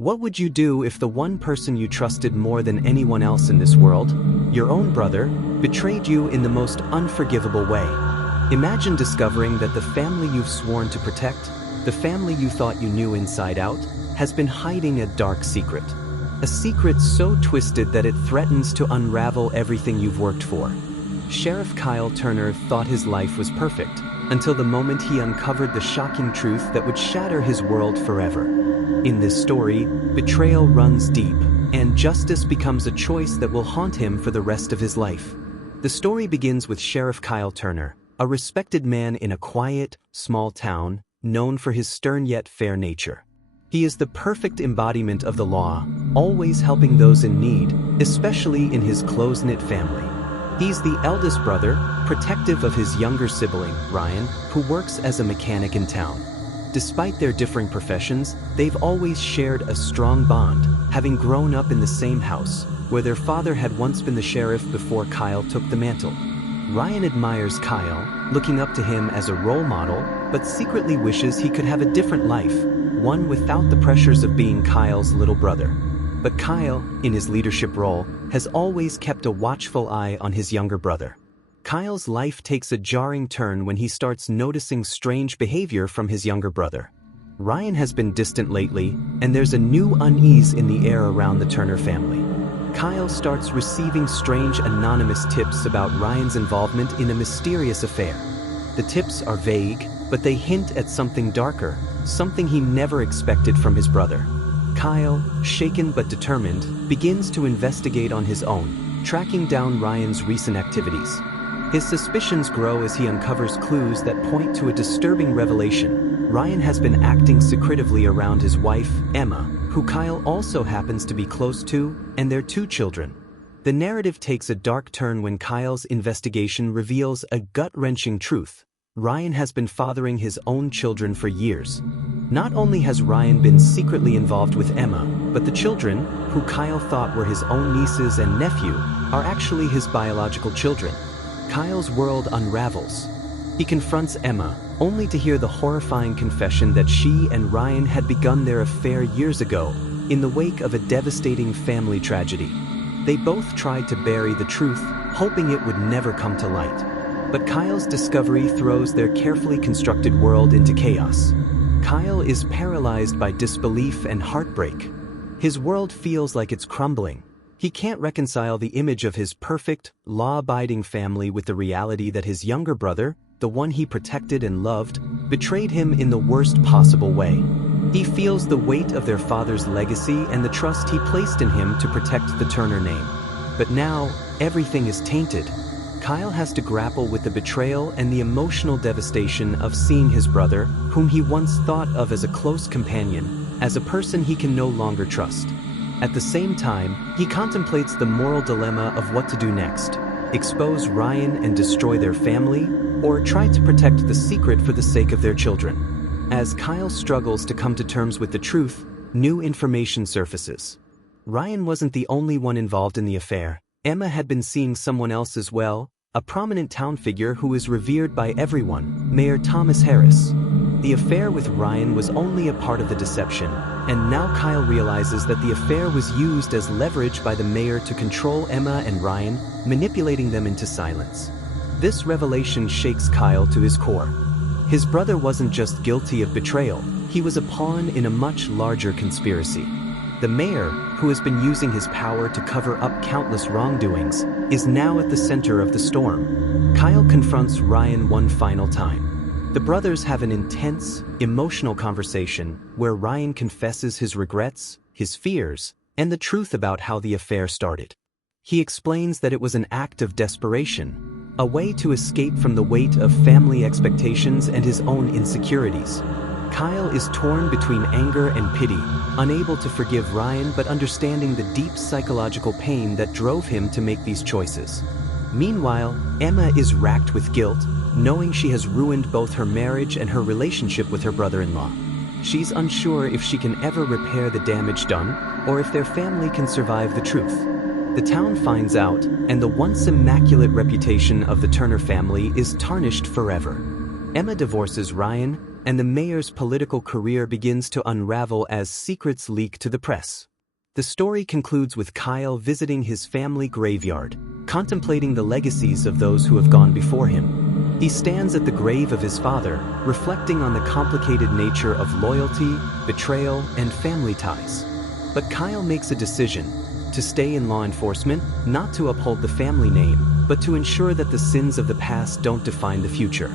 What would you do if the one person you trusted more than anyone else in this world, your own brother, betrayed you in the most unforgivable way? Imagine discovering that the family you've sworn to protect, the family you thought you knew inside out, has been hiding a dark secret. A secret so twisted that it threatens to unravel everything you've worked for. Sheriff Kyle Turner thought his life was perfect, until the moment he uncovered the shocking truth that would shatter his world forever. In this story, betrayal runs deep, and justice becomes a choice that will haunt him for the rest of his life. The story begins with Sheriff Kyle Turner, a respected man in a quiet, small town, known for his stern yet fair nature. He is the perfect embodiment of the law, always helping those in need, especially in his close-knit family. He's the eldest brother, protective of his younger sibling, Ryan, who works as a mechanic in town. Despite their differing professions, they've always shared a strong bond, having grown up in the same house, where their father had once been the sheriff before Kyle took the mantle. Ryan admires Kyle, looking up to him as a role model, but secretly wishes he could have a different life, one without the pressures of being Kyle's little brother. But Kyle, in his leadership role, has always kept a watchful eye on his younger brother. Kyle's life takes a jarring turn when he starts noticing strange behavior from his younger brother. Ryan has been distant lately, and there's a new unease in the air around the Turner family. Kyle starts receiving strange anonymous tips about Ryan's involvement in a mysterious affair. The tips are vague, but they hint at something darker, something he never expected from his brother. Kyle, shaken but determined, begins to investigate on his own, tracking down Ryan's recent activities. His suspicions grow as he uncovers clues that point to a disturbing revelation. Ryan has been acting secretively around his wife, Emma, who Kyle also happens to be close to, and their 2 children. The narrative takes a dark turn when Kyle's investigation reveals a gut-wrenching truth. Ryan has been fathering his own children for years. Not only has Ryan been secretly involved with Emma, but the children, who Kyle thought were his own nieces and nephew, are actually his biological children. Kyle's world unravels. He confronts Emma, only to hear the horrifying confession that she and Ryan had begun their affair years ago, in the wake of a devastating family tragedy. They both tried to bury the truth, hoping it would never come to light. But Kyle's discovery throws their carefully constructed world into chaos. Kyle is paralyzed by disbelief and heartbreak. His world feels like it's crumbling. He can't reconcile the image of his perfect, law-abiding family with the reality that his younger brother, the one he protected and loved, betrayed him in the worst possible way. He feels the weight of their father's legacy and the trust he placed in him to protect the Turner name. But now, everything is tainted. Kyle has to grapple with the betrayal and the emotional devastation of seeing his brother, whom he once thought of as a close companion, as a person he can no longer trust. At the same time, he contemplates the moral dilemma of what to do next: expose Ryan and destroy their family, or try to protect the secret for the sake of their children. As Kyle struggles to come to terms with the truth, new information surfaces. Ryan wasn't the only one involved in the affair. Emma had been seeing someone else as well, a prominent town figure who is revered by everyone, Mayor Thomas Harris. The affair with Ryan was only a part of the deception, and now Kyle realizes that the affair was used as leverage by the mayor to control Emma and Ryan, manipulating them into silence. This revelation shakes Kyle to his core. His brother wasn't just guilty of betrayal, he was a pawn in a much larger conspiracy. The mayor, who has been using his power to cover up countless wrongdoings, is now at the center of the storm. Kyle confronts Ryan one final time. The brothers have an intense, emotional conversation where Ryan confesses his regrets, his fears, and the truth about how the affair started. He explains that it was an act of desperation, a way to escape from the weight of family expectations and his own insecurities. Kyle is torn between anger and pity, unable to forgive Ryan but understanding the deep psychological pain that drove him to make these choices. Meanwhile, Emma is racked with guilt, knowing she has ruined both her marriage and her relationship with her brother-in-law. She's unsure if she can ever repair the damage done, or if their family can survive the truth. The town finds out, and the once immaculate reputation of the Turner family is tarnished forever. Emma divorces Ryan, and the mayor's political career begins to unravel as secrets leak to the press. The story concludes with Kyle visiting his family graveyard, contemplating the legacies of those who have gone before him. He stands at the grave of his father, reflecting on the complicated nature of loyalty, betrayal, and family ties. But Kyle makes a decision to stay in law enforcement, not to uphold the family name, but to ensure that the sins of the past don't define the future.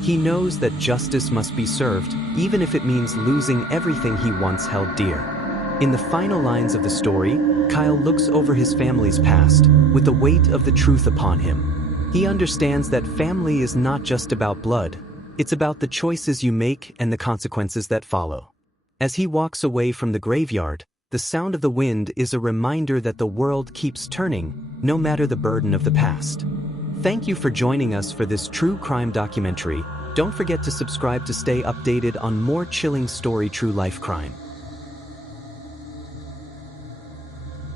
He knows that justice must be served, even if it means losing everything he once held dear. In the final lines of the story, Kyle looks over his family's past, with the weight of the truth upon him. He understands that family is not just about blood, it's about the choices you make and the consequences that follow. As he walks away from the graveyard, the sound of the wind is a reminder that the world keeps turning, no matter the burden of the past. Thank you for joining us for this true crime documentary. Don't forget to subscribe to stay updated on more chilling story true life crime.